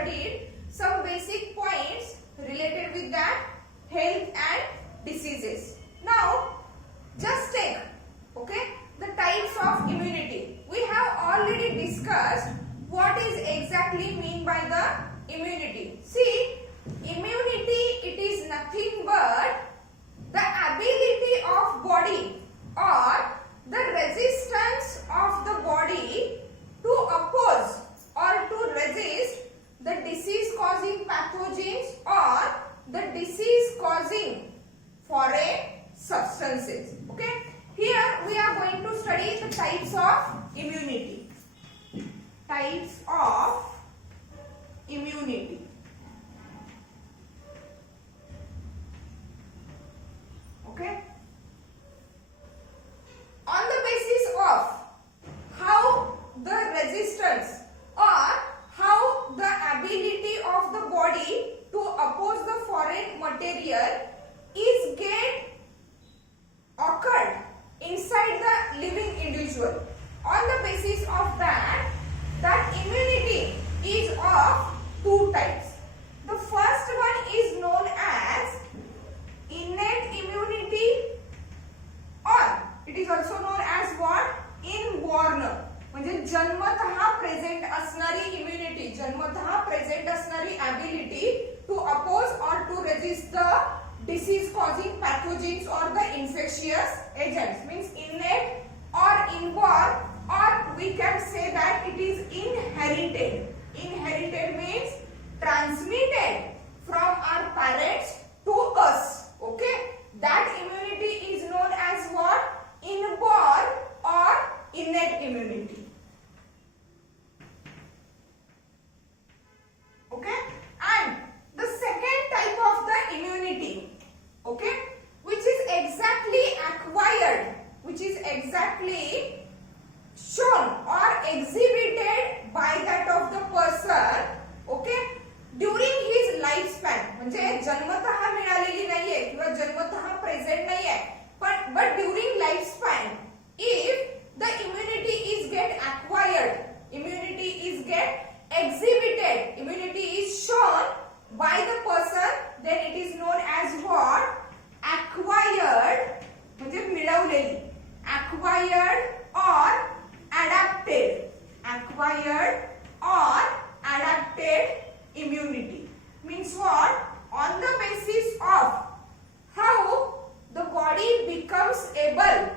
studied some basic points related with that health and diseases. Now just take the types of immunity. We have already discussed what is exactly mean by the immunity. See, immunity, it is nothing but the ability of body or the resistance of the body to oppose or to resist the disease causing pathogens or the disease causing foreign substances. Okay, here we are going to study the types of immunity. Types of immunity. Okay, on the basis of how the resistance or how the ability of the body to oppose the foreign material is get occurred inside the living individual. On the basis of that immunity is of two types. The first one is known as innate immunity, or it is also known as what? Inborn. म्हणजे जन्मतः present असणारी immunity, जन्मतः present असणारी ability to oppose or to resist the disease causing pathogens or the infectious agents, means innate or inborn, or we can say that it is inherited. Inherited means transmitted from our parents to us. Okay, that immunity is known as what? Inborn or innate immunity. Okay, and the second type of the immunity, okay, which is exactly acquired, which is exactly shown or exhibited by that of the person, okay, during his lifespan. म्हणजे जन्मतः मिळालेली नाहीये किंवा जन्मतः present नाहीये, but during lifespan, if the immunity is get acquired, immunity is get exhibited, immunity is shown by the person, then it is known as what? Acquired, म्हणजे मिळवलेली, acquired or adapted, acquired or adapted immunity. Means what? On the basis of how the body becomes able,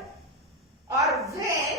or when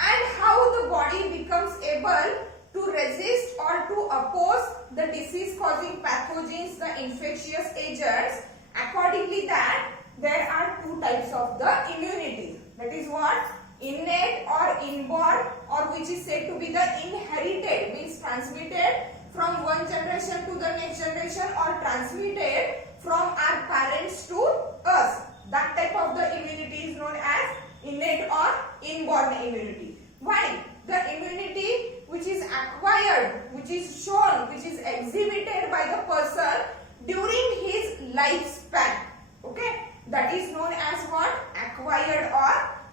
and how the body becomes able to resist or to oppose the disease causing pathogens, the infectious agents. Accordingly that there are two types of the immunity. That is what? Innate or inborn, or which is said to be the inherited, means transmitted from one generation to the next generation or transmitted from our parents to us. That type of the immunity is known as innate or inborn immunity. While the immunity which is acquired, which is shown, which is exhibited by the person during his lifespan, okay, that is known as what? Acquired or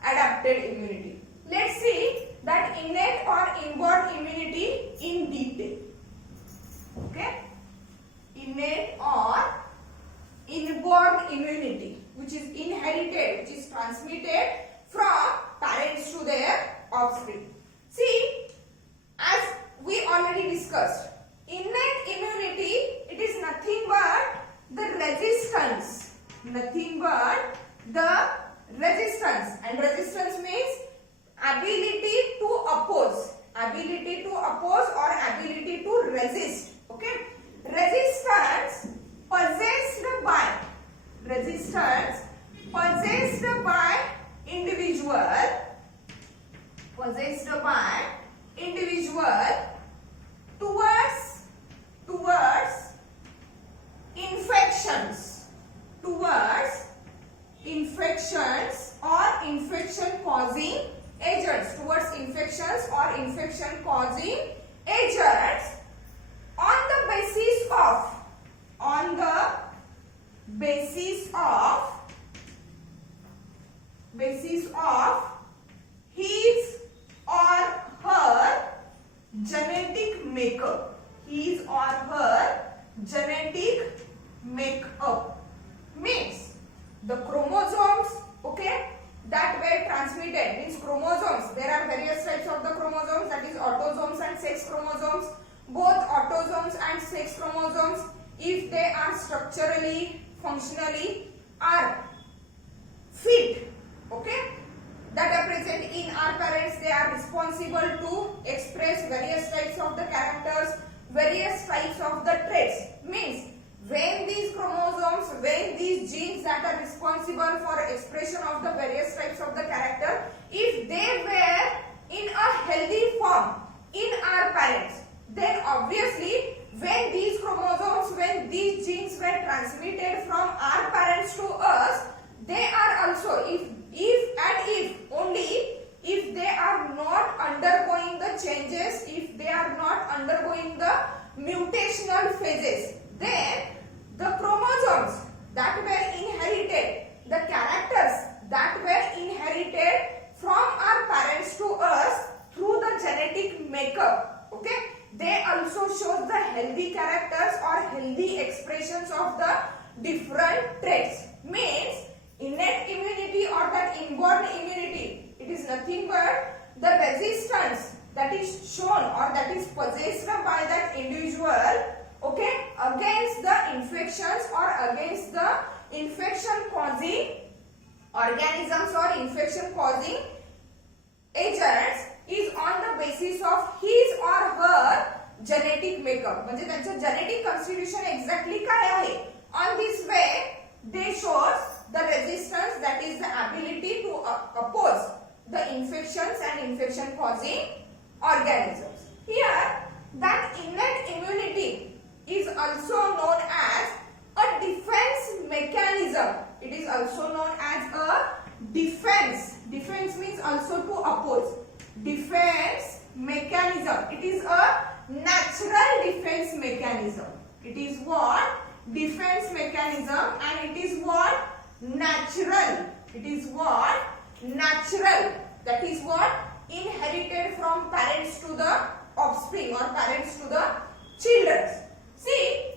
adapted immunity. Let's see that innate or inborn immunity in detail. Okay, innate or inborn immunity, which is inherited, which is transmitted from parents to their offspring. See, as we already discussed, innate immunity, it is nothing but the resistance, nothing but the resistance, and resistance means ability to oppose, ability to oppose or ability to resist. Okay, resistance possessed by, resistance possessed by individual, possessed by individual towards infections, towards infections or infection causing agents, towards infections or infection causing agents, on the basis of, on the basis of his or her genetic makeup, his or her genetic makeup. Means the chromosomes, okay, that were transmitted, means chromosomes, there are various types of the chromosomes, that is autosomes and sex chromosomes. Both autosomes and sex chromosomes, if they are structurally, functionally are fit, okay, that are present in our parents, they are responsible to express various types of the characters, various types of the traits. Means when these chromosomes, when these genes that are responsible for expression of the various types of the character, if they were in a healthy form in our parents, then obviously when these chromosomes, when these genes were transmitted from our parents to us, they are also, if only if they are not undergoing the changes, if they are not undergoing the mutational phases, then the chromosomes that were inherited, the characters that were inherited from our parents to us through the genetic makeup, okay, they also show the healthy characters or healthy expressions of the different traits. Means innate immunity or that inborn immunity, it is nothing but the resistance that is shown or that is possessed by that individual, okay, against the infections or against the infection causing organisms or infection causing agents, is on the basis of his or her genetic makeup. म्हणजे त्यांचं genetic constitution exactly काय आहे. On this way they shows the resistance, that is the ability to oppose the infections and infection causing organisms. Here that innate immunity is also known as a defense mechanism. It is also known as a defense. Defense means also to oppose. Defense mechanism. It is a natural defense mechanism. It is what? Defense mechanism, and it is what? Natural. It is what? Natural. That is what? Inherited from parents to the offspring or parents to the children. See,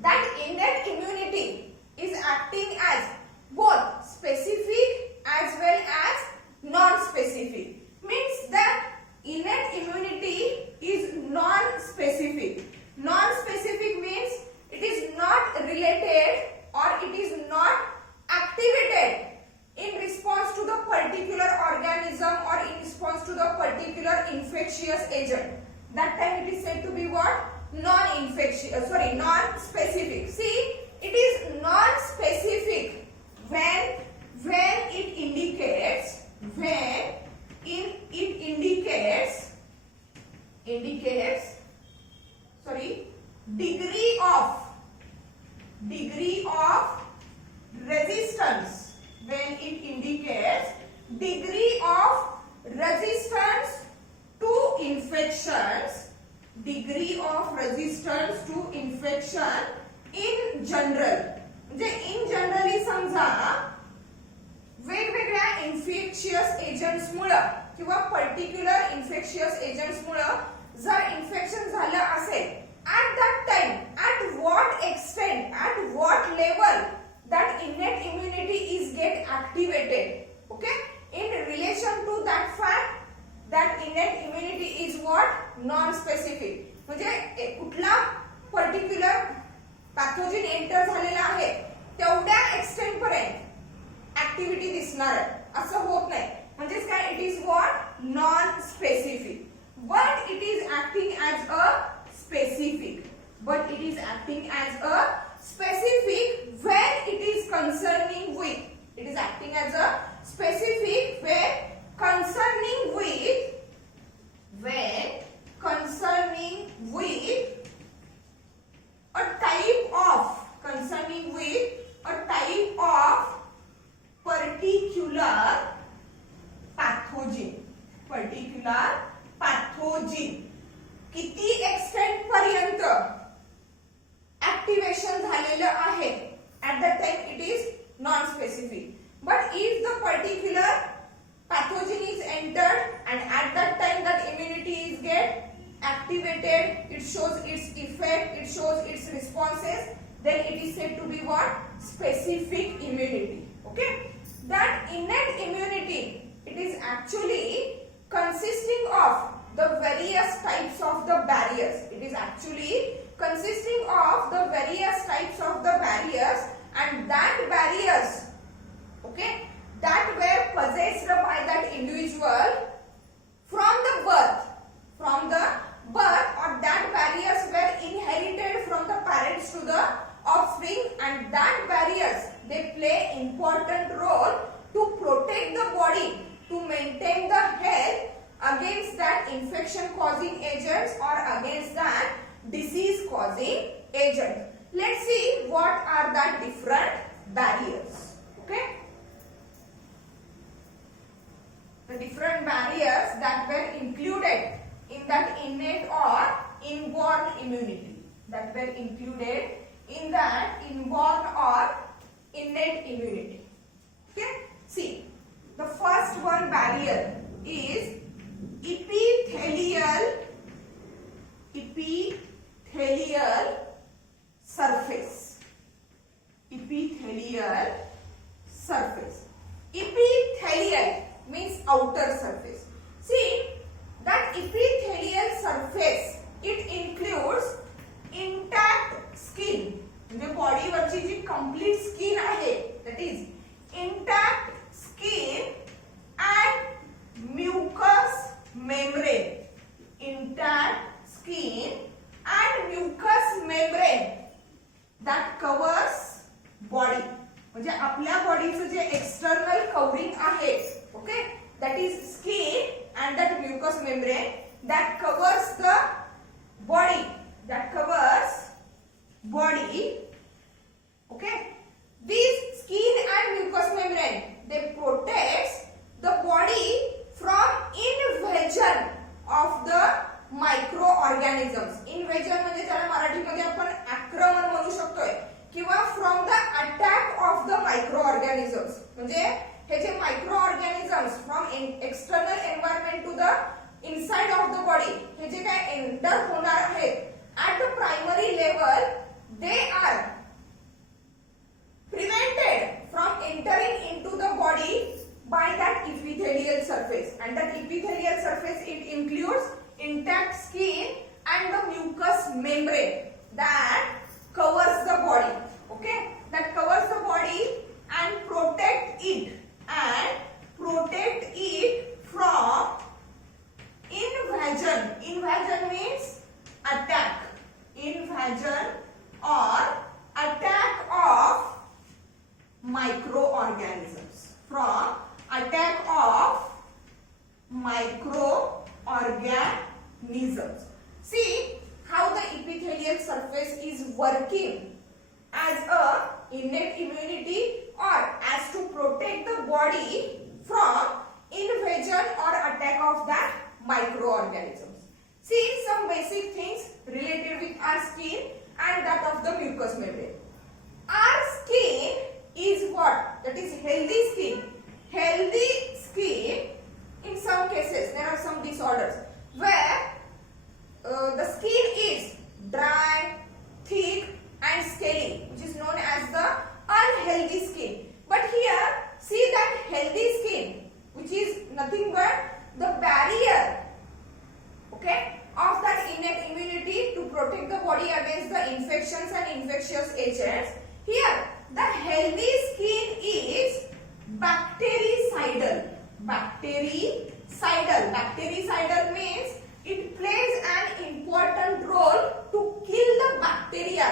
that innate immunity is acting as both specific as well as non-specific. Means that innate immunity is non-specific. Non-specific means it is not related or it is not activated in response to the particular organism or in response to the particular infectious agent. That time it is said to be what? Non-infectious, non-specific. See, it is non-specific when it indicates degree of resistance, when it indicates degree of resistance to infections, degree of resistance to infection in general. म्हणजे in generally समजा वेगवेगळ्या infectious agents मुळे किंवा particular infectious agents मुळे जर infection झालं असेल, at that time, at what extent, at what level that innate immunity is get activated, okay, in relation to that fact that innate immunity is what? Non-specific. म्हणजे कुठला particular pathogen enter झालेला आहे तेवढ्या extent पर्यंत activity दिसणार आहे असं होत नाही. म्हणजे काय? It is what? Non specific, but it is acting as a specific, but it is acting as a specific when it is concerning with, it is acting as a specific when concerning with a type of pathogen. किती extent पर्यंत activation झालेलं आहे, at that time it is non-specific. But if the particular pathogen is entered and at that time that immunity is get activated, it shows its effect, it shows its responses, then it is said to be what? Specific immunity. Okay? That innate immunity, it is actually consisting of the various types of the barriers. It is actually consisting of the various types of the barriers, and that barriers, okay, that were possessed by that individual from the birth, or that barriers were inherited from the parents to the offspring, and that barriers, they play important role to protect the body, to maintain the health against that infection causing agents or against that disease causing agent. Let's see what are the different barriers. Okay, the different barriers that were included in that innate or inborn immunity, that were included in that inborn or innate immunity. Okay, see, the first one barrier is epithelial surface. Epithelial surface. Epithelial means outer surface. See, that epithelial surface, it includes intact skin. म्हणजे बॉडीवरची जी complete skin आहे, that is intact skin and mucous membrane. Intact skin and mucous membrane that covers body. म्हणजे आपल्या बॉडीचं जे external covering आहे, okay, that is skin and that mucous membrane that covers the body, okay. These skin and mucous membrane, they protects the body from invasion of the microorganisms. Invasion म्हणजे त्याला मराठीमध्ये आपण आक्रमण म्हणू शकतोय, किंवा from the attack of the microorganisms. म्हणजे हे जे microorganisms from external environment to the inside of the body, हे जे काय एंटर होणार आहेत at the primary level, they are prevented from entering into the body by that epithelial surface. And that epithelial surface, it includes intact skin and the mucous membrane that covers the body, okay, that covers the body and protect it from invasion. Invasion means attack. Invasion or attack of microorganisms. From attack of microorganisms. See how the epithelial surface is working as a innate immunity or as to protect the body from invasion or attack of that microorganisms. See some basic things related with our skin and that of the mucous membrane. Our skin is what? That is healthy skin. Healthy skin, in some cases there are some disorders where the skin is dry, thick and scaly, which is known as the unhealthy skin. But here see that healthy skin, which is nothing but the barrier, okay, of that innate immunity to protect the body against the infections and infectious agents. Here the healthy skin is bactericidal. Bactericidal means it plays an important role to kill the bacteria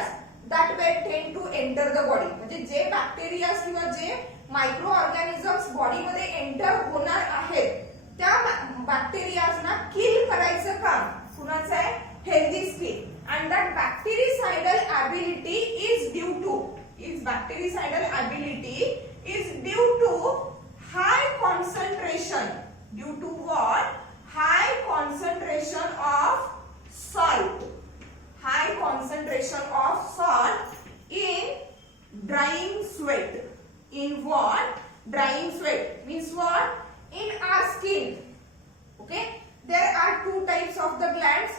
that will tend to enter the body. म्हणजे जे bacteria किंवा जे micro organisms body मध्ये enter होणार आहेत, त्या बॅक्टेरियाजना किल करायचं काम कुणाचं आहे? Healthy skin. And that bactericidal ability is due to high concentration. Due to what? High concentration of salt. High concentration of salt in drying sweat. In what? Drying sweat means what? In our skin. Okay, there are two types of the glands,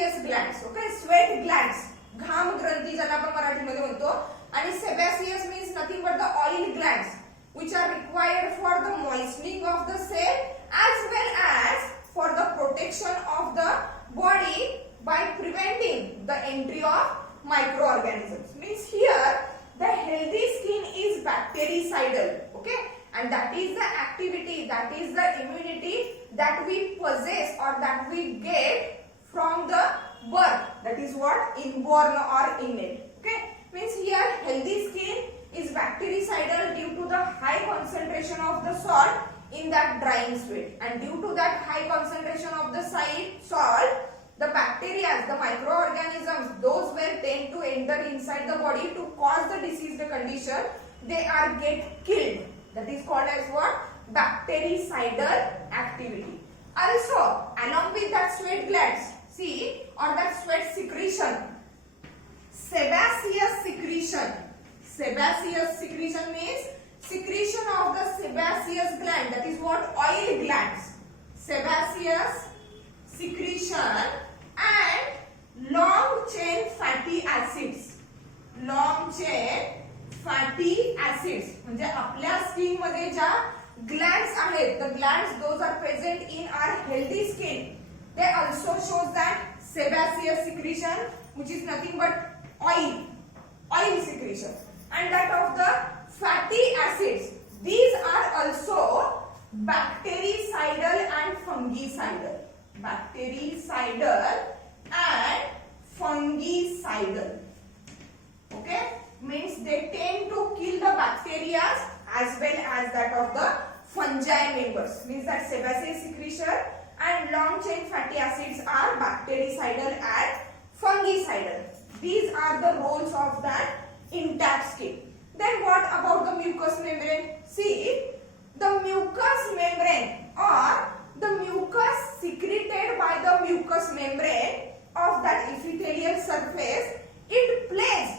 sebaceous glands. Okay, sweat glands, घाम ग्रंथी ज्याला आपण मराठीमध्ये म्हणतो. आणि sebaceous means nothing but the oil glands which are required for the moistening of the cell as well as for the protection of the body by preventing the entry of microorganisms. Means here the healthy skin is bactericidal. Okay, and that is the activity, that is the immunity that we possess or that we get from the birth. That is what inborn or innate. Okay, means here healthy skin is bactericidal due to the high concentration of the salt in that drying sweat, and due to that high concentration of the salt, the bacteria, the microorganisms, those will tend to enter inside the body to cause the diseased condition. They are get killed. That is called as what? Bactericidal activity. Also, along with that sweat glands, see, or that sweat secretion, sebaceous secretion. Sebaceous secretion means secretion of the sebaceous gland, that is what? Oil glands. Sebaceous secretion and long chain fatty acids. Long chain fatty acids म्हणजे आपल्या skin मध्ये ज्या glands आहेत, the glands those are present in our healthy skin, they also shows that sebaceous secretion which is nothing but oil secretion, and that of the fatty acids, these are also bactericidal and fungicidal. Bactericidal and fungicidal. Okay, means they tend to kill the bacteria as well as that of the fungi members. Means that sebaceous secretion and long chain fatty acids are bactericidal and fungicidal. These are the roles of that intact skin. Then what about the mucous membrane? See, the mucous membrane or the mucus secreted by the mucous membrane of that epithelial surface, it plays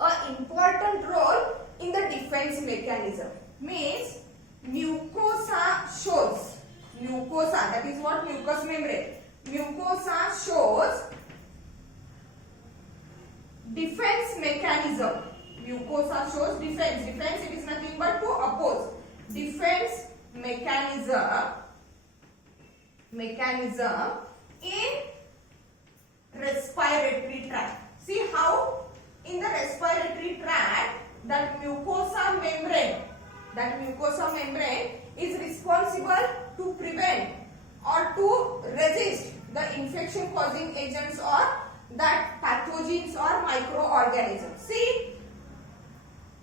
an important role in the defense mechanism. Means mucosa shows, mucosa, that is what? Mucous membrane. Mucosa shows defense mechanism. Mucosa shows defense. Defense, it is nothing but to oppose. Defense mechanism in respiratory tract. See how in the respiratory tract that mucosa membrane is responsible to prevent or to resist the infection causing agents or that pathogens or microorganisms. See,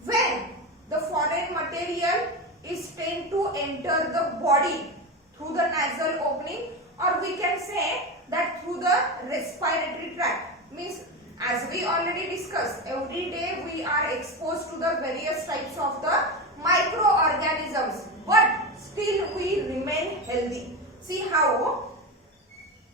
when the foreign material is tend to enter the body through the nasal opening, or we can say that through the respiratory tract, means as we already discussed, every day we are exposed to the various types of the microorganisms, but still we remain healthy. See how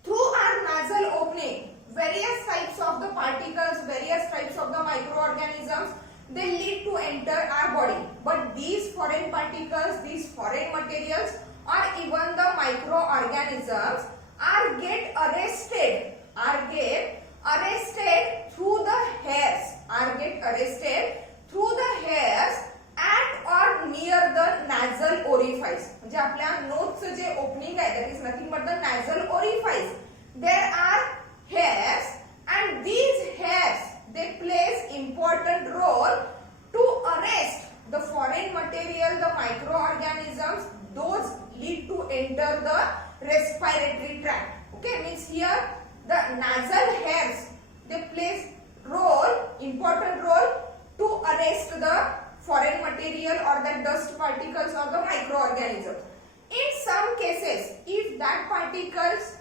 through our nasal opening, various types of the particles, various types of the microorganisms, they lead to enter our body. But these foreign particles, these foreign materials, or even the microorganisms are get arrested through the hairs, at or near the nasal orifice. म्हणजे आपल्या नोजचं जे opening आहे, that is nothing but the nasal orifice. There are hairs, and these hairs, they plays important role to arrest the foreign material, the microorganisms, those lead to enter the respiratory tract. Okay, means here the nasal hairs, they plays important role to arrest the foreign material or the dust particles or the microorganisms. In some cases, if that particles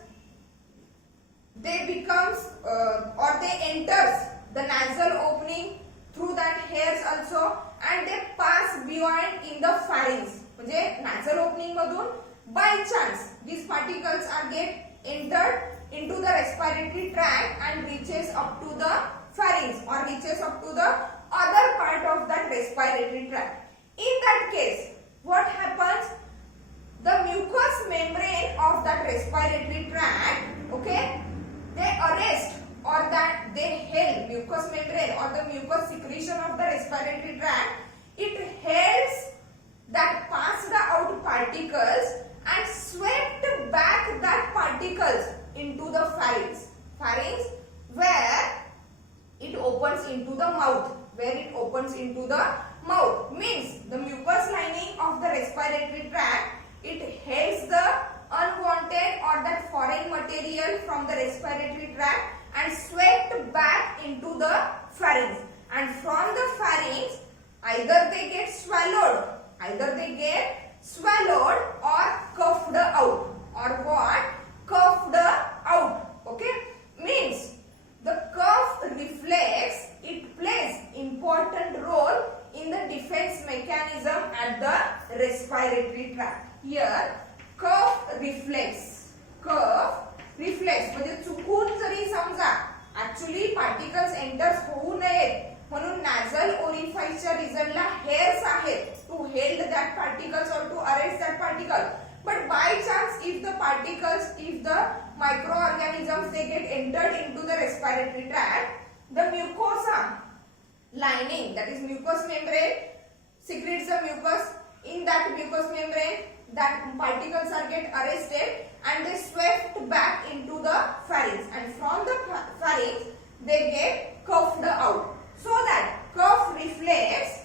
they becomes or they enters the nasal opening through that hairs also, and they pass beyond in the pharynx. म्हणजे nasal opening मधून by chance these particles are get entered into the respiratory tract and reaches up to the pharynx or reaches up to the other part of that respiratory tract. In that case, what happens? The mucous membrane of that respiratory tract, okay, they arrest or that they help mucous membrane or the mucous secretion of the respiratory tract. It helps that passed out particles and swept back that particles into the pharynx. Pharynx where it opens into the mouth. Where it opens into the mouth means the mucous lining of the respiratory tract. It helps the unwanted or that foreign material from the respiratory tract and swept back into the pharynx. And from the pharynx, either they get swallowed or coughed out, or what? Coughed out. Okay, means the cough reflex, it plays important role in the defense mechanism at the respiratory tract. Here cough reflex म्हणजे चुकून जरी समजा actually particles enters होऊ नयेत म्हणून nasal ओरिफाइसच्या रिजनला hairs आहेत to held that particles और to arrest that particle. But by chance, if the microorganisms they get entered into the respiratory tract, the mucosa lining, that is mucous membrane, secretes the mucus. In that mucous membrane, that particles are get arrested and they swept back into the pharynx, and from the pharynx they get coughed out. So that cough reflex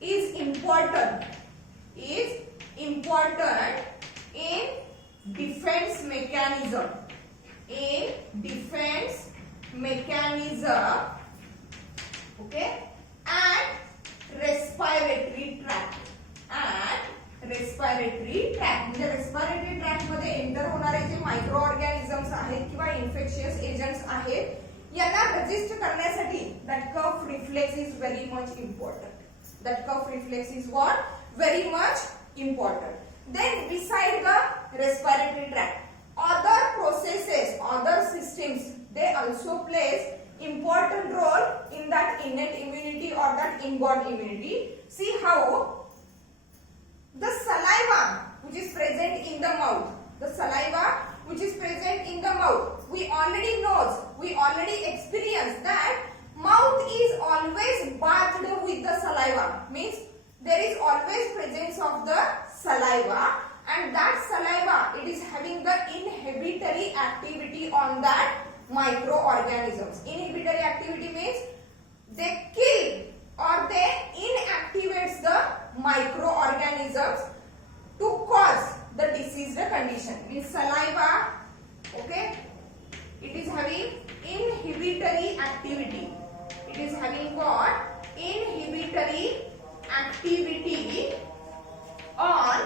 is important in defense mechanism, okay, and respiratory tract म्हणजे respiratory tract मध्ये enter होणारे जे micro organisms आहेत किंवा infectious agents आहेत यांना resist करण्यासाठी that cough reflex is very much important. That cough reflex is what? Very much important. Then beside the respiratory tract, other processes, other systems, they also plays important role in that innate immunity or that inborn immunity. See how the saliva which is present in the mouth, we already experienced that mouth is always bathed with the saliva, means there is always presence of the saliva, and that saliva, it is having the inhibitory activity on that microorganisms. Inhibitory activity means they kill or they inactivates the microorganisms to cause the diseased condition. Means saliva, okay, it is having inhibitory activity. It is having what? Inhibitory activity on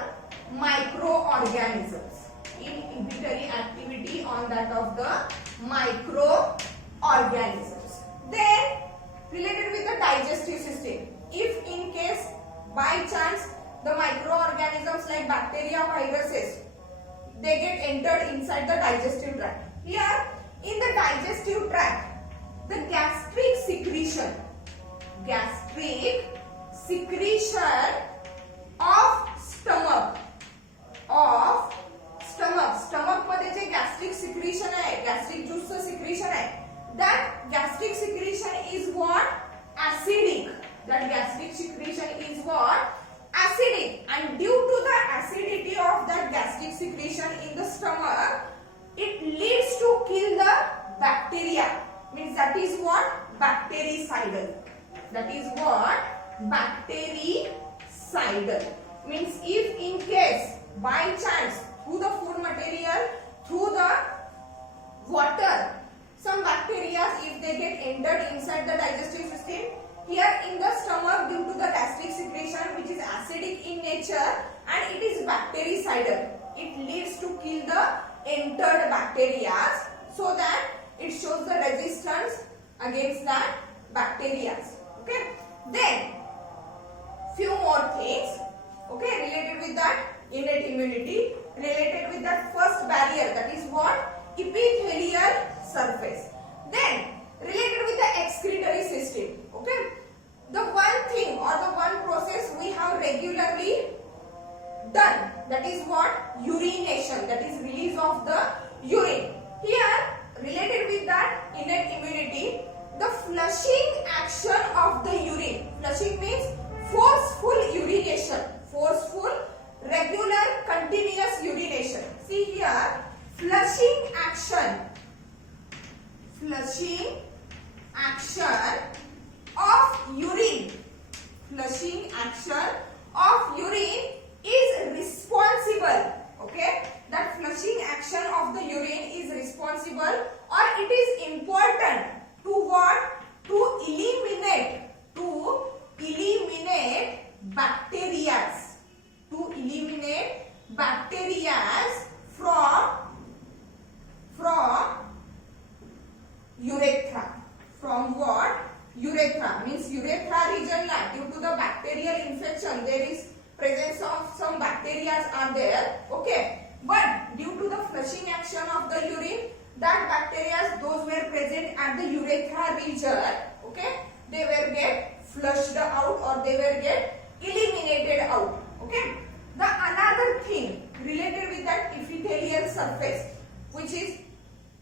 microorganisms. Inhibitory activity on that of the microorganisms. Then related with the digestive system, if in case by chance the microorganisms like bacteria, viruses, they get entered inside the digestive tract. Here in the digestive tract, the gastric secretion of stomach मध्ये जे gastric secretion आहे, gastric juice secretion आहे, that gastric secretion is what? Acidic. That gastric secretion is what? Acidic. And due to the acidity of that gastric secretion in the stomach, it leads to kill the bacteria. Means that is what? Bactericidal. That is what? Bactericidal. Means if in case by chance through the food material, through the water, some bacteria, if they get entered inside the digestive system, here in the stomach due to the gastric secretion which is acidic in nature and it is bactericidal, it leads to kill the entered bacteria, so that it shows the resistance against that bacteria. Okay, then few more things, okay, related with that innate immunity, related with that first barrier, that is what? Epithelial surface. Then related with the excretory system, okay, the one thing or the one process we have regularly done, that is what? Urination, that is release of the urine. Here related flushing action of urine. Flushing action of urine is responsible. Okay, that flushing action of the urine is responsible, or it is important to what? To eliminate bacteria. To eliminate bacteria from urethra. From what? Urethra means urethra region la, due to the bacterial infection there is presence of some bacteria are there. Okay, but due to the flushing action of the urine, that bacteria those were present at the urethra region, okay, they were get flushed out or they were get eliminated out. Okay, the another thing related with that epithelial surface which is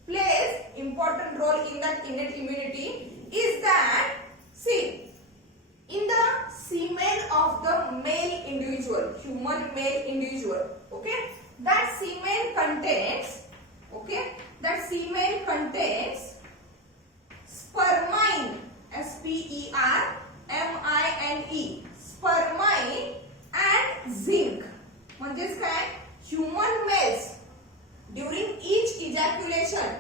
plays important role in that innate immunity is that, see, in the semen of the male individual, human male individual, okay, that semen contains, okay, that semen contains spermine, spermine, spermine and zinc. म्हणजेच काय, human males during each ejaculation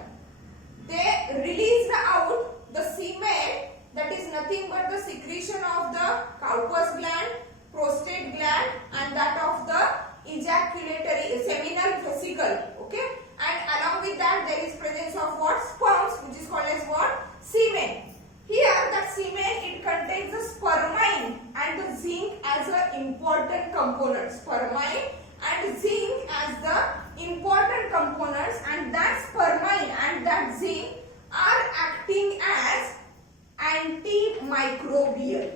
they release out the semen, that is nothing but the secretion of the Cowper's gland, prostate gland and that of the ejaculatory seminal vesicle. Okay, and along with that there is presence of what? Sperms, which is called as what? Semen. Here that semen it contains the spermine and the zinc as an important component. Spermine and zinc as the important components, and that spermine and that zinc are acting as antimicrobial.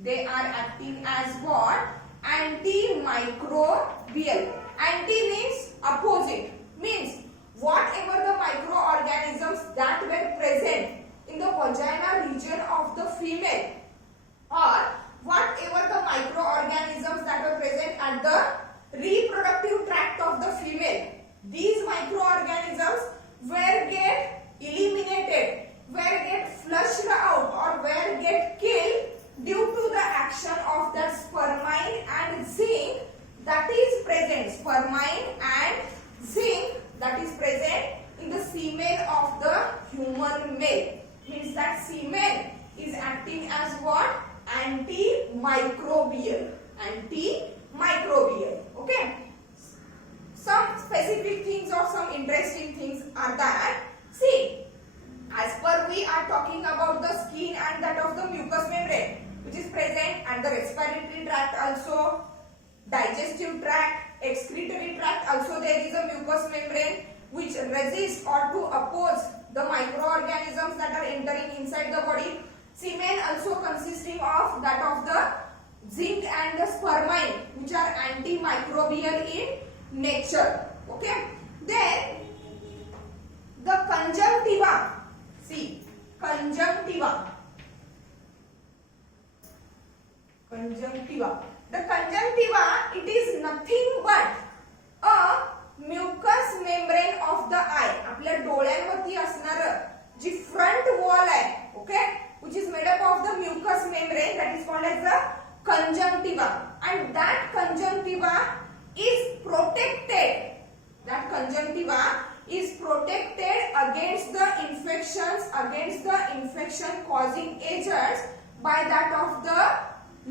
They are acting as what? Antimicrobial. Anti means opposite, means whatever the microorganisms that were present in the vagina region of the female, or whatever the microorganisms that were present at the reproductive tract of the female, these microorganisms were get eliminated, were get flushed out or were get killed due to the action of that spermine and zinc that is present. Spermine and zinc that is present in the semen of the human male. Means that semen is acting as what? Antimicrobial. Antimicrobial. Okay. Some specific things or some interesting things are that, see, as per we are talking about the skin and that of the mucous membrane which is present at the respiratory tract, also digestive tract, excretory tract, also there is a mucous membrane which resists or to oppose the microorganisms that are entering inside the body. Semen also consisting of that of the zinc and the spermine which are antimicrobial in nature. Okay. Then the conjunctiva. See, conjunctiva. Conjunctiva. The conjunctiva, it is nothing but a mucous membrane of the eye. आपल्या डोळ्यांवरती असणारं जी front wall आहे, okay, which is made up of the mucous membrane, that is called as the conjunctiva, and that conjunctiva is protected. That conjunctiva is protected against the infections, against the infection causing agents by that of the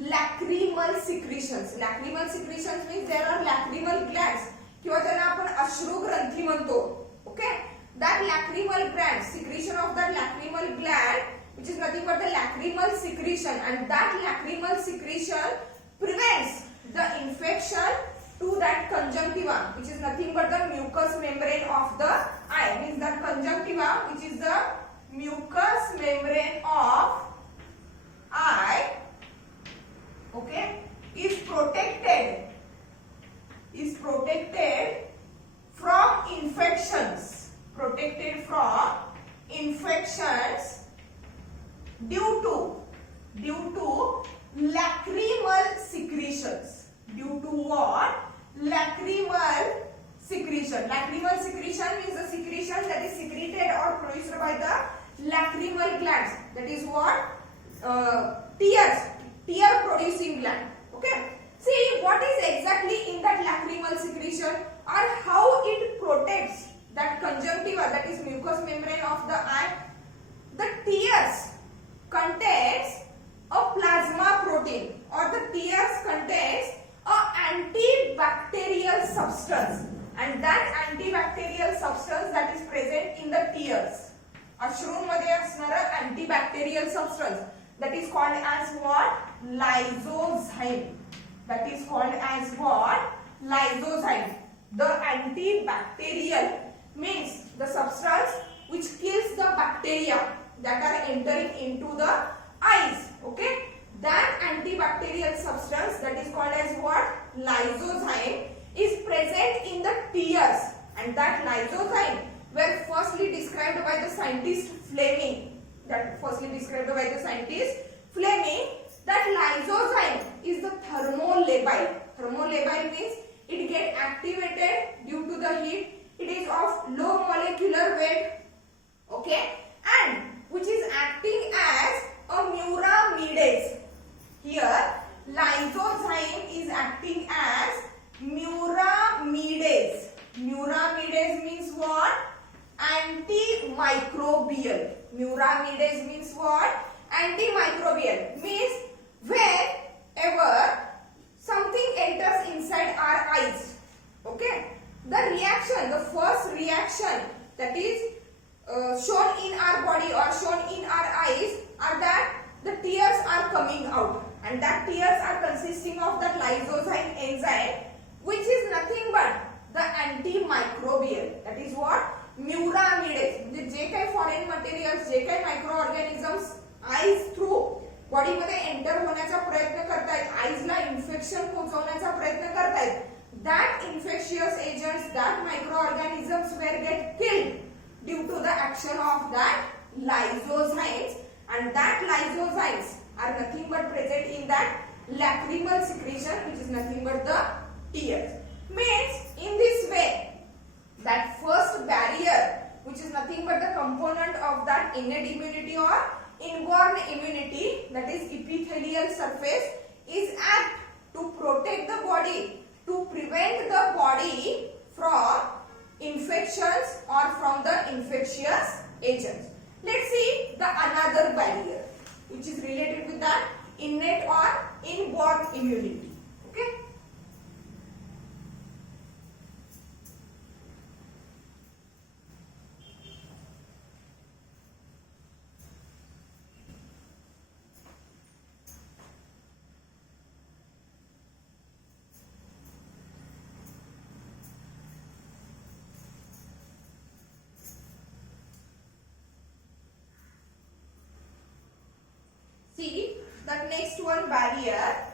lacrimal secretions. Lacrimal secretions means there are lacrimal glands किंवा त्यांना आपण अश्रू ग्रंथी म्हणतो. Okay, that lacrimal gland, secretion of that lacrimal gland which is nothing but the lacrimal secretion, and that lacrimal secretion prevents the infection to that conjunctiva which is nothing but the mucous membrane of the eye. Means that conjunctiva which is the mucous membrane of eye, okay, is protected from infections, protected from infections due to lacrimal secretions. Due to what? Lacrimal secretion. Lacrimal secretion means the secretion that is secreted or produced by the lacrimal glands. That is what? Tear producing gland. Okay. See what is exactly in that lacrimal secretion or how it protects that conjunctiva, that is mucous membrane of the eye. The tears contains a plasma protein, or the tears contains a antibacterial substance, and that antibacterial substance that is present in the tears. अश्रूंमध्ये असणारा antibacterial substance that is called as what? Lysozyme. That is called as what? Lysozyme. The antibacterial means the substance which kills the bacteria that are entering into the eyes. Okay, that antibacterial substance that is called as what? Lysozyme is present in the tears, and that lysozyme were firstly described by the scientist Fleming. That lysozyme is the thermolabile. Thermolabile means it get activated due to the heat. It is of low molecular weight. Okay, and which is acting as a muramidase. Here lysozyme is acting as muramidase. Muramidase means what? Antimicrobial. Muramidase means what? Antimicrobial means whenever something enters inside our eyes, okay, the reaction, the first reaction that is shown in our body or shown in our eyes are that the tears are coming out, and that tears are consisting of that lysozyme enzyme, which is nothing but the antimicrobial. That is what? Muramidase. म्हणजे जे काही foreign materials, जे काही micro organisms eyes through body मध्ये enter होण्याचा प्रयत्न करतायत, आईजला infection पोहोचवण्याचा प्रयत्न करतायत, that infectious agents, that microorganisms were get killed due to the action of that lysozymes, and that lysozymes are nothing but present in that lacrimal secretion, which is nothing but the tears. Means in this way that first barrier, which is nothing but the component of that innate immunity or inborn immunity, that is epithelial surface, is apt to protect the body, to prevent the body from infections or from the infectious agents. Let's see the another barrier which is related with that innate or inborn immunity. Okay. See that next one barrier,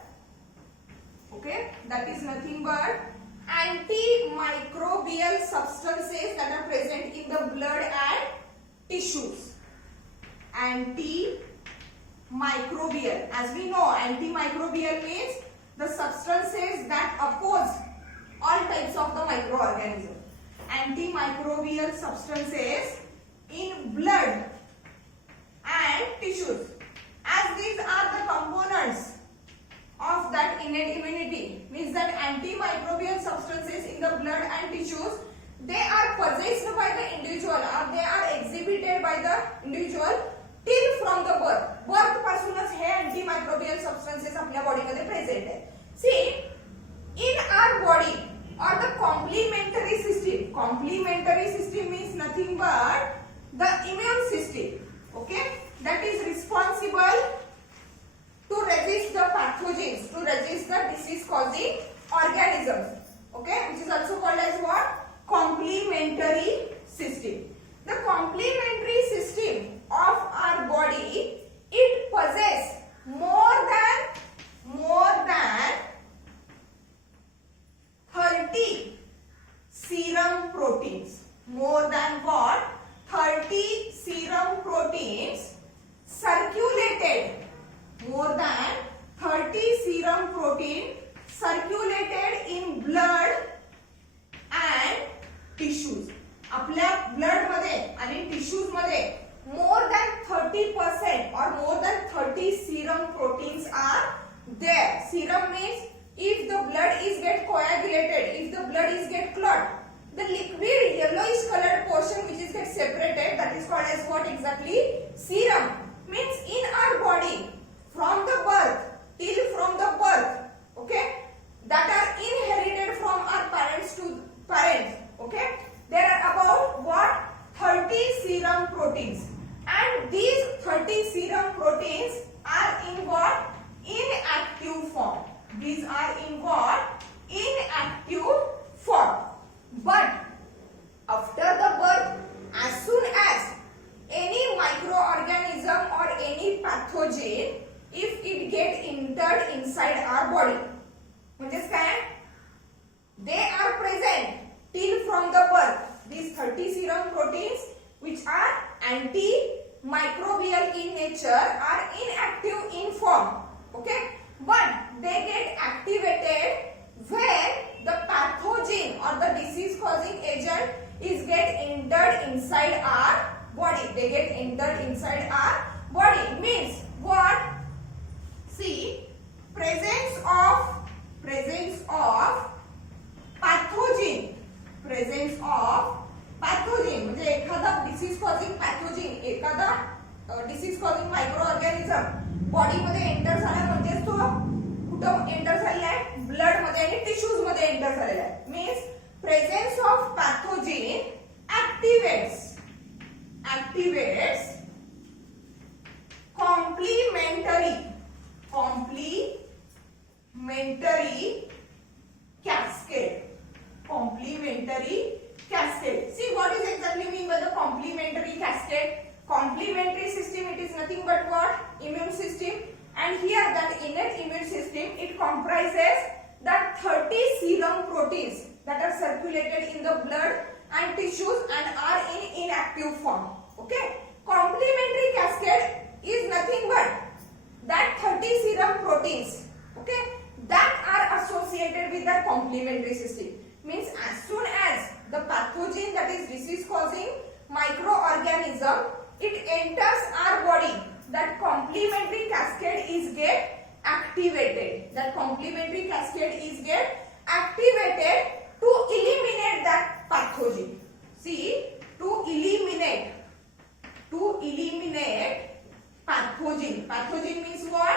okay, that is nothing but antimicrobial substances that are present in the blood and tissues. Antimicrobial, as we know, antimicrobial means the substances that oppose all types of the microorganisms. Antimicrobial substances in blood and tissues. As these are the components of that innate immunity, means that antimicrobial substances in the blood and tissues, they are possessed by the individual or they are exhibited by the individual till from the birth. Birth पासूनच हे antimicrobial substances आपल्या body मध्ये present आहे. See, in our body or the complementary system means nothing but the immune system, okay, that is responsible to resist the pathogens, to resist the disease causing organisms, okay, which is also called as what? Complementary system. The complementary system of our body, it possesses more than 30 serum proteins. More than what? 30 serum proteins circulated. More than 30 serum protein circulated in blood and tissues मध्ये more than 30% or more than 30 serum proteins are there. Serum means if the blood is get coagulated, if the blood is get clot, the liquid yellowish colored portion which is get separated, that is called as what exactly? Serum. Means in our body from the birth till from the birth, okay, that are inherited from our parents to parents, okay, there are about what? 30 serum proteins, and these 30 serum proteins are in what? Inactive form. These are in what? Inactive form. But after the birth, as soon as any microorganism or any pathogen, if it get entered inside our body, understand, they are present till from the birth. These 30 serum proteins which are antimicrobial in nature are inactive in form, okay, but they get activated when the pathogen or the disease causing agent is get entered inside our body. They get entered inside our body. Means what? See, presence of pathogen, म्हणजे एखादा disease causing pathogen, एखादा disease causing micro organism body मध्ये enter झाला म्हणजे तो कुठं enter झालेला आहे? ब्लड मध्ये आणि टिश्यूज मध्ये एंटर झालेला आहे. Means presence of pathogen activates complementary cascade. See, what is exactly mean by the complementary cascade? Complementary system, it is nothing but what? Immune system. And here that innate immune system, it comprises that 30 serum proteins that are circulated in the blood and tissues and are in inactive form. Okay? Complementary cascade is nothing but that 30 serum proteins, okay, that are associated with the complementary system. Means as soon as the pathogen, that is disease causing microorganism, it enters our body, that complementary cascade is get activated. That complementary cascade is get activated to eliminate that pathogen. See, to eliminate pathogen. Pathogen means what?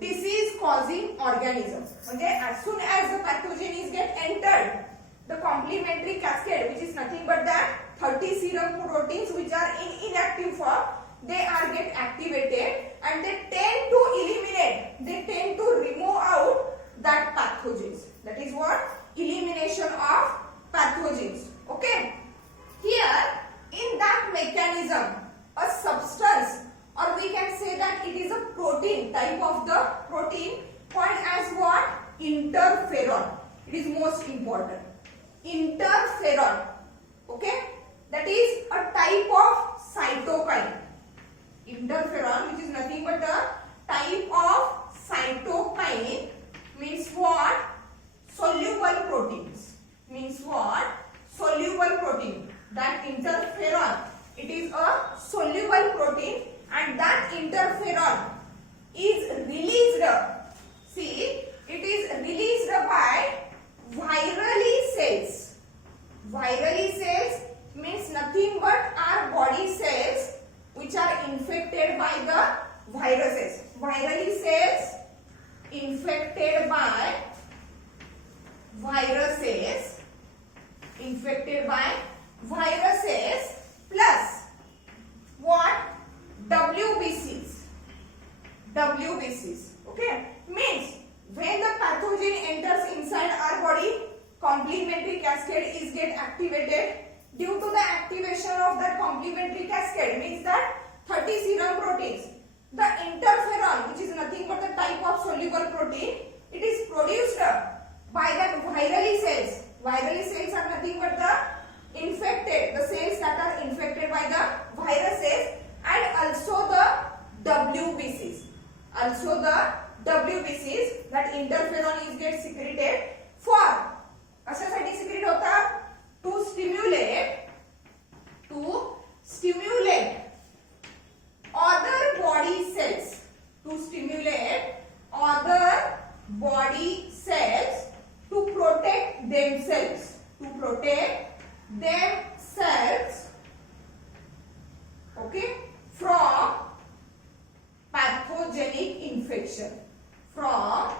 Disease causing organism. म्हणजे as soon as the pathogen is get entered, the complementary cascade, which is nothing but that 30 serum proteins which are in inactive form, they are get activated and they tend to eliminate, they tend to remove out that pathogens. That is what? Elimination of pathogens. Okay? Here, in that mechanism, a substance, or we can say that it is a protein, type of the protein called as what? Interferon. It is most important. Interferon. Okay? That is a type of cytokine. Interferon, which is nothing but a type of cytokine, means what? Soluble proteins. Means what? Soluble protein. That interferon, it is a soluble protein, and that interferon is released. See, it is released by virally cells. Virally cells means nothing but our body cells which are infected by the viruses. Virally cells infected by viruses, plus what? WBCs. Okay? Means when the pathogen enters inside our body, complementary cascade is get activated. Due to the activation of that complementary cascade, means that 30 serum proteins, the interferon, which is nothing but the type of soluble protein, it is produced by that virally cells. Virally cells are nothing but the infected, the cells that are infected by the viruses, and also the WBCs. Also the WBCs, that interferon is get secreted for कशासाठी secret होता? To stimulate infection. From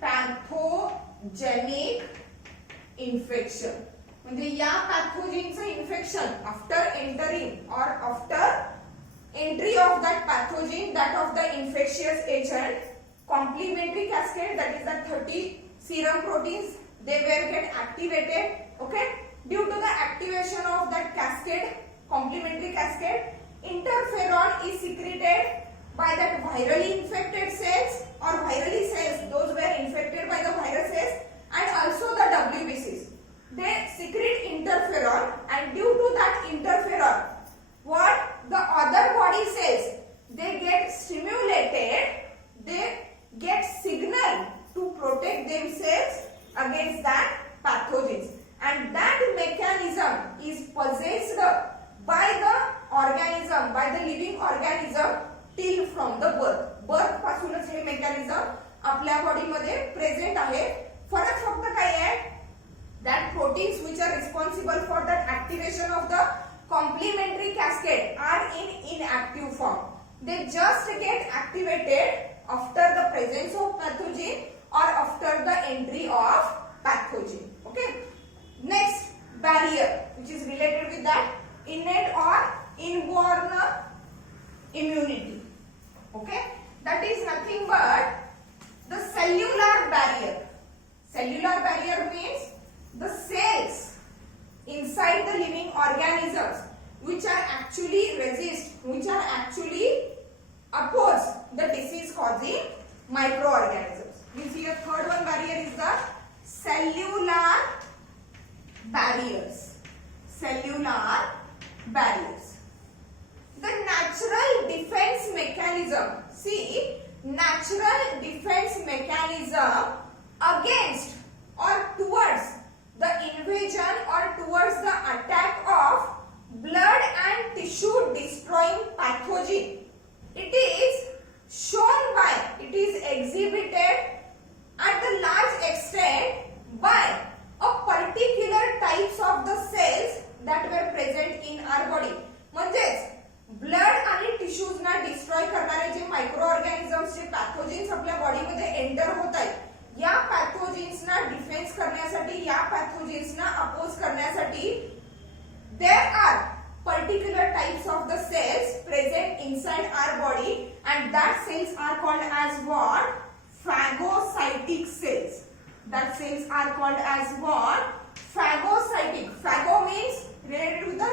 pathogenic infection. म्हणजे या पॅथोजेनचं infection after entering और after entry of that pathogen, that of the infectious agent, complementary cascade, that is the 30 serum proteins, they will get activated. Okay, due to the activation of that cascade, complementary cascade, interferon is secreted by that virally infected cells or virally cells, those were infected by the viruses, and also the WBCs. They secrete interferon, and due to that interferon, what the other body cells, they get stimulated, they get signal to protect themselves against that pathogens, and that mechanism is possessed by the organism, by the living organism till from the birth पासूनच हे mechanism आपल्या body मध्ये present आहे. फरक फक्त काय आहे, that proteins which are responsible for that activation of the complementary cascade are in inactive form. They just get activated after the presence of pathogen or after the entry of pathogen. Okay. Next, barrier, which is related with that, innate or inborn immunity. Okay. That is nothing but the cellular barrier. Cellular barrier means the cells inside the living organisms which are actually resist, which are actually oppose the disease causing microorganisms. We see a third one barrier is the cellular barriers. Cellular barriers. The natural defense mechanism. See, natural defense mechanism against or towards the invasion or towards the attack of blood and tissue destroying pathogen. It is shown by, it is exhibited at the large extent by a particular types of the cells that were present in our body. म्हणजेच blood आणि tissues ना destroy करणारे जे micro organisms जे पॅथोजेन्स आपल्या body मध्ये enter होत आहेत, या पॅथोजेन्स ना डिफेन्स करण्यासाठी, या पॅथोजेन्स ना अपोज करण्यासाठी there are particular types of the cells present inside our body, and that cells are called as what? Phagocytic cells. That cells are called as what? Phagocytic. Phago means related with the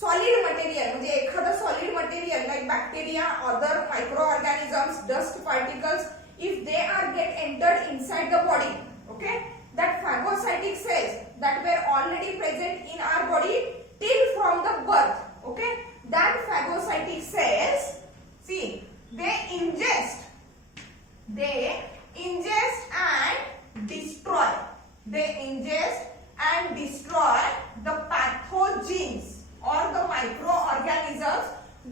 solid material. म्हणजे एखादा solid material like bacteria, other microorganisms, dust particles, if they are get entered inside the body, okay, that phagocytic cells that were already present in our body till from the birth, okay, that phagocytic cells, see, they ingest and destroy, they ingest and destroy the pathogens or the microorganisms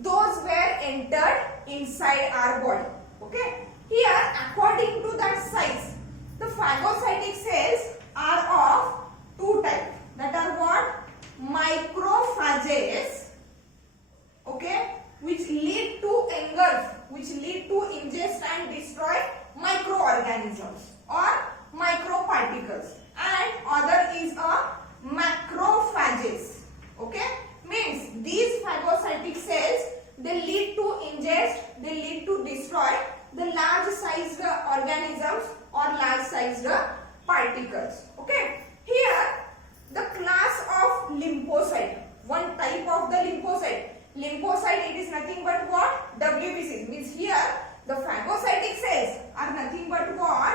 those were entered inside our body. Okay, here according to that size, the phagocytic cells are of two types, that are what? Macrophages, okay, which lead to engulf, which lead to ingest and destroy microorganisms or microparticles, and other is a macrophages. Okay, means these phagocytic cells, they lead to ingest, they lead to destroy the large sized organisms or large sized particles. Okay, here the class of lymphocyte, one type of the lymphocyte. Lymphocyte, it is nothing but what? WBCs. Means here the phagocytic cells are nothing but what?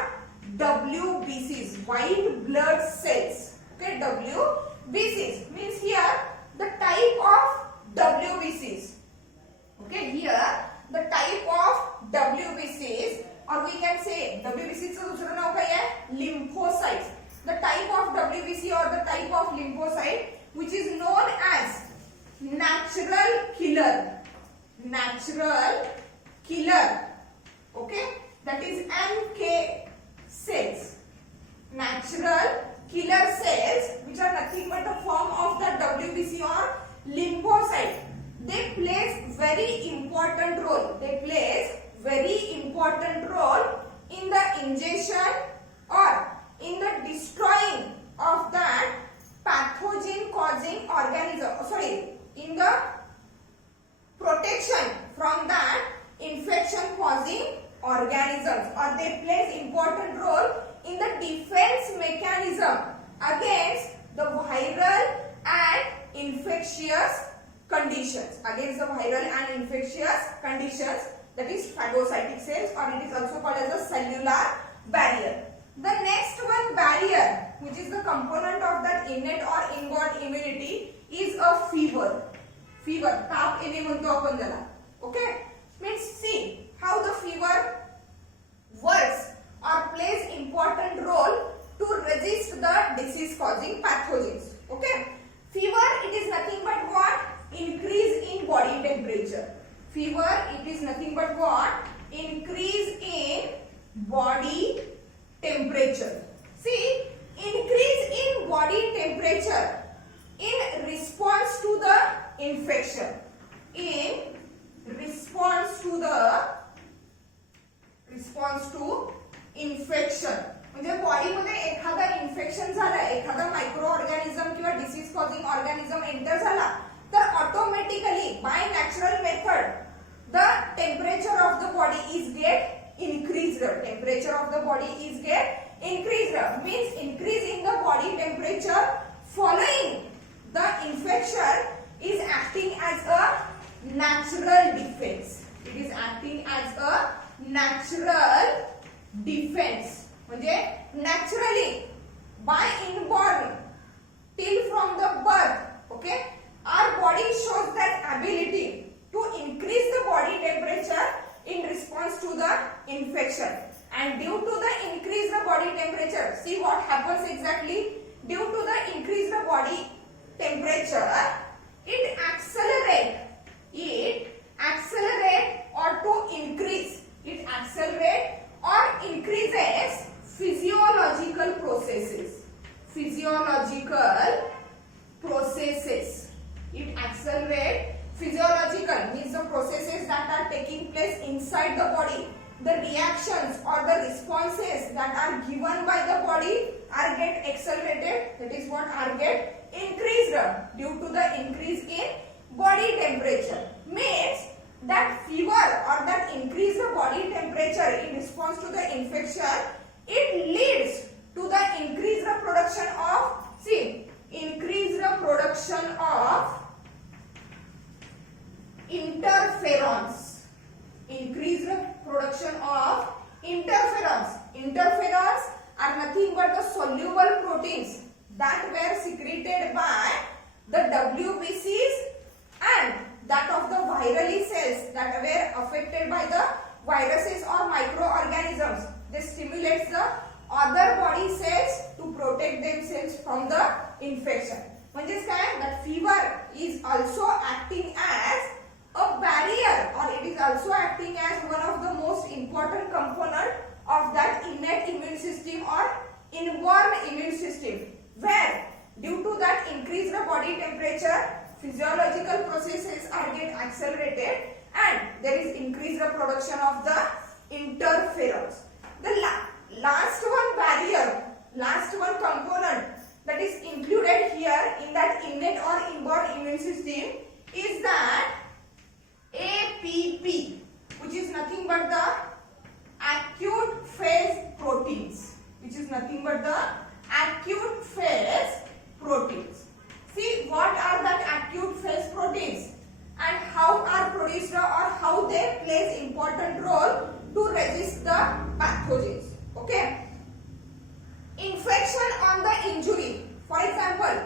WBCs, white blood cells. Okay, WBCs means here the type of WBCs. Okay, here the type of WBCs, or we can say WBC चं दुसरं नाव काय आहे? Lymphocytes. The type of WBC or the type of lymphocyte which is known as natural killer. Natural killer. Okay, that is NK cells. Natural killer cells, which are nothing but the form of the WBC or lymphocyte. They plays very important role. They plays very important important role in the ingestion or in the destroying of that pathogen causing organism, in the protection from that infection causing organisms, or they plays important role in the defense mechanism against the viral and infectious conditions, that is phagocytic cells, or it is also called as a cellular barrier. The next one barrier, which is the component of that innate or inborn immunity, is a fever. ताप येणे म्हणतो आपण त्याला. Okay, means see how the fever works or plays important role to resist the disease causing pathogens. Okay, fever, it is nothing but what? Increase in body temperature. Fever, it is nothing but what? Increase in body temperature. See, increase in body temperature in response to the infection. In response to infection. म्हणजे body मध्ये एखादा infection झालं, एखादा micro organism किंवा disease causing organism enter झाला, तर automatically bye natural method the temperature of the body is get increased. Temperature of the body is get increased, means increase in the body temperature following the infection is acting as a natural defense. It is acting as a natural defense. म्हणजे naturally by inborn till from the birth, okay, our body shows that ability to increase the body temperature in response to the infection, and due to the increase the body temperature, see what happens exactly. Due to the increase the body temperature, it accelerate or to increase, it accelerate or increases physiological processes. It accelerate physiological, means the processes that are taking place inside the body, the reactions or the responses that are given by the body are get accelerated, that is what are get increased due to the increase in body temperature. Means that fever or that increase the body temperature in response to the infection, it leads to the increased production of, increased production of interferons. Increased production of interferons. Interferons are nothing but the soluble proteins that were secreted by the WBCs and that of the virally cells that were affected by the viruses or microorganisms. They stimulate the other body cells to protect themselves from the infection. म्हणजेच काय, that fever is also acting as a barrier, or it is also acting as one of the most important component of that innate immune system or inborn immune system, where due to that increased body temperature, physiological processes are get accelerated and there is increased production of the interferons. The last one barrier, last one component that is included here in that innate or inborn immune system is that APP, which is nothing but the acute phase proteins, See what are that acute phase proteins and how are produced or how they plays important role to resist the pathogens. Okay, infection on the injury. For example,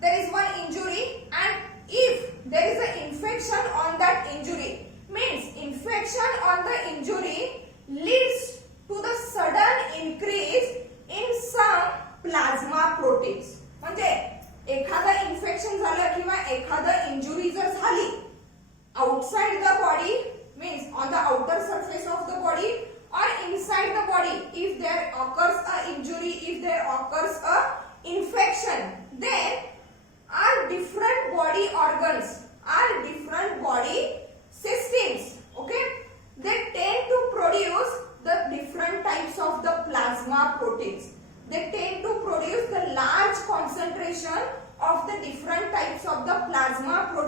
there is one injury and if there is an infection on that injury, means infection on the injury leads to the sudden increase in some plasma proteins. म्हणजे एखादा infection झालं किंवा एखादा injury जर झाली outside the body, means on the outer surface of the body or inside the body, if there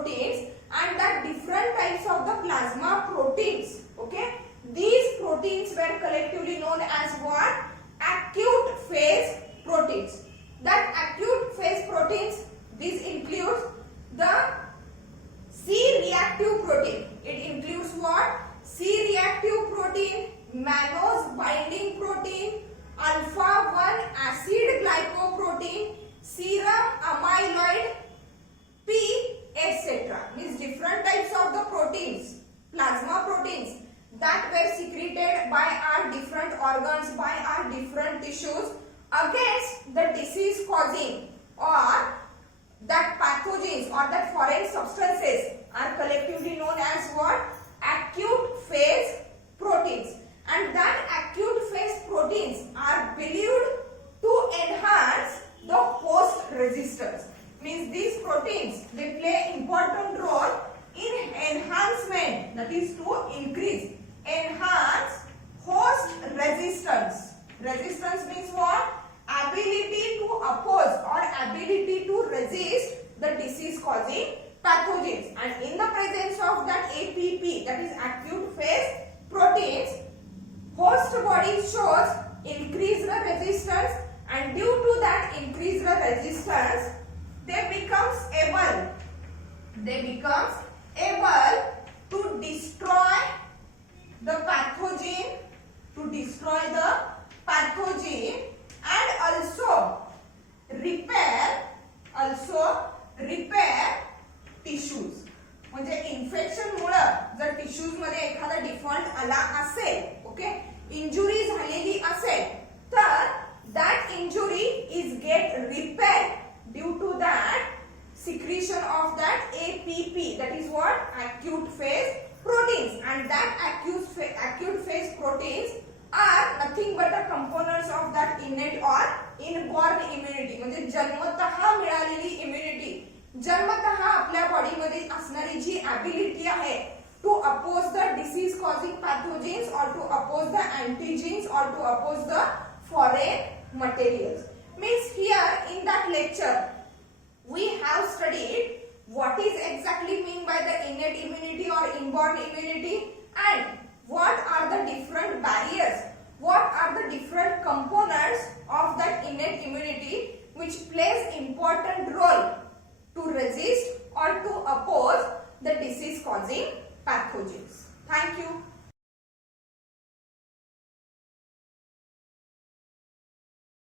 proteins and the different types of the plasma proteins. Okay, these proteins were collectively known as what? Acute phase proteins. That acute phase proteins, this includes the C-reactive protein. It includes what? C-reactive protein, mannose binding protein, alpha-1 acid glycoprotein, serum amyloid P, etc. Means different types of the proteins, plasma proteins that were secreted by our different organs, by our different tissues against the disease causing or that pathogens or that foreign substances are collectively known as what? Acute phase proteins. And that acute phase proteins are believed to enhance the host resistance. Means these proteins, they play important role in enhancement, that is to increase, enhance host resistance. Resistance means what? Ability to oppose or ability to resist the disease causing pathogens. And in the presence of that APP, that is acute phase proteins, host body shows increased resistance, and due to that increased resistance, they becomes able to destroy the pathogen, and also repair tissues. म्हणजे infection मुळे जर tissues मध्ये एखादा default आला असेल, okay, injury झालेली असेल, तर that injury is get repaired due to that secretion of that APP, that is what? Acute phase proteins. And that acute phase proteins are nothing but the components of that innate or inborn immunity. म्हणजे जन्मतः मिळालेली immunity, जन्मतः आपल्या body मध्ये असणारी जी ability आहे to oppose the disease causing pathogens or to oppose the antigens or to oppose the foreign materials. Means here in that lecture we have studied what is exactly mean by the innate immunity or inborn immunity, and what are the different barriers, what are the different components of that innate immunity which plays important role to resist or to oppose the disease causing pathogens. Thank you.